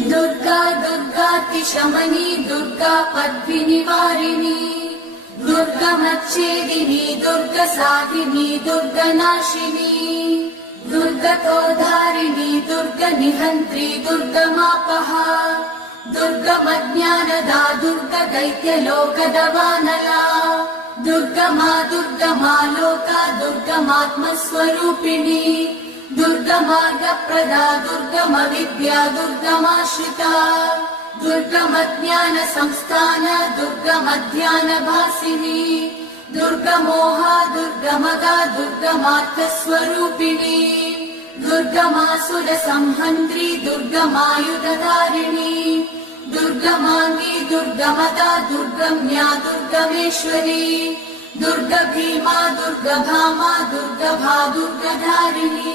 दुर्गा दुर्गातिशमनी दुर्गा पद्मिनिवारिणी दुर्गमच्छेदिनी दुर्गसाधिनी दुर्गनाशिनी दुर्गतोधारिणी दुर्गनिहन्त्री दुर्गमापहा दुर्गमज्ञानदा दुर्गदैत्यलोकदवानला दुर्गमा दुर्गमा लोका दुर्गमात्मस्वरूपिणी दुर्गमार्गप्रदा दुर्गमविद्या दुर्गमाश्रिता दुर्गमज्ञानसंस्थान दुर्गमध्यानभासिनी दुर्गमोहा दुर्गमदा दुर्गमार्थस्वरूपिणी दुर्गमासुरसंहन्त्री दुर्गमायुधधारिणी दुर्गमाङ्गी दुर्गमदा दुर्गम्या दुर्गमेश्वरी दुर्गभीमा दुर्गभामा दुर्गभा दुर्गधारिणी।